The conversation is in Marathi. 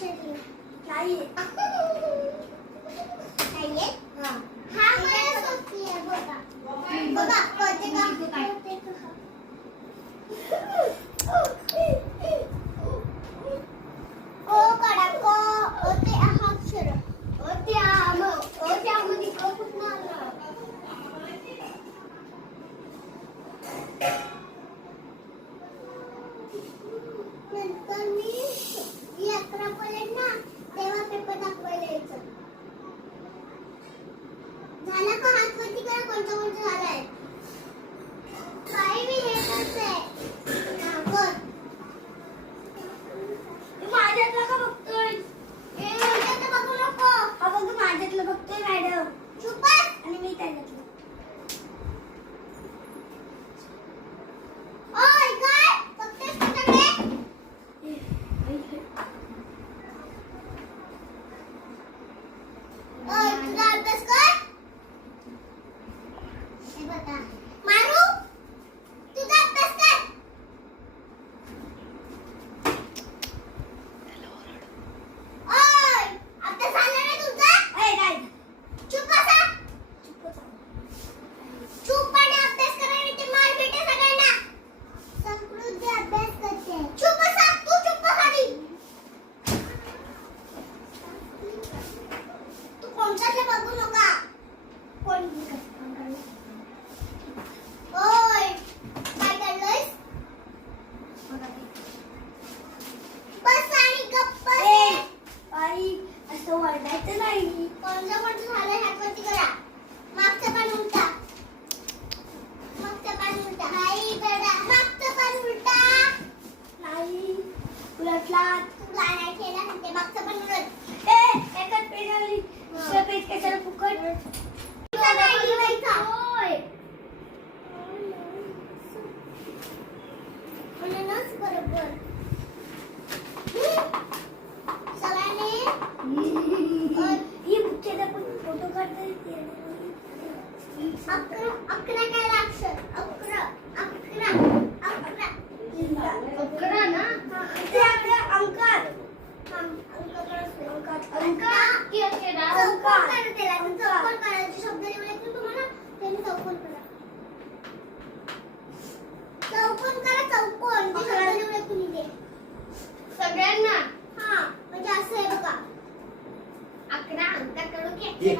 चाहिए चाहिए हाँ हाँ मैं सोचती है बोगा बोगा बोगा 问这问这还 पडायचं नाही. कोणतं कोणतं झालं ह्यावरती करा. मागचं पान उलटा. मागचं पान उलटा. नाही बेटा. मागचं पण उलटा. नाही. उलटला तुला नाही खेळला सांगते मागचं पण उलट. कुणी दे. सगळ्यांना? हा म्हणजे असं आहे बघा. अकरा अंक करू की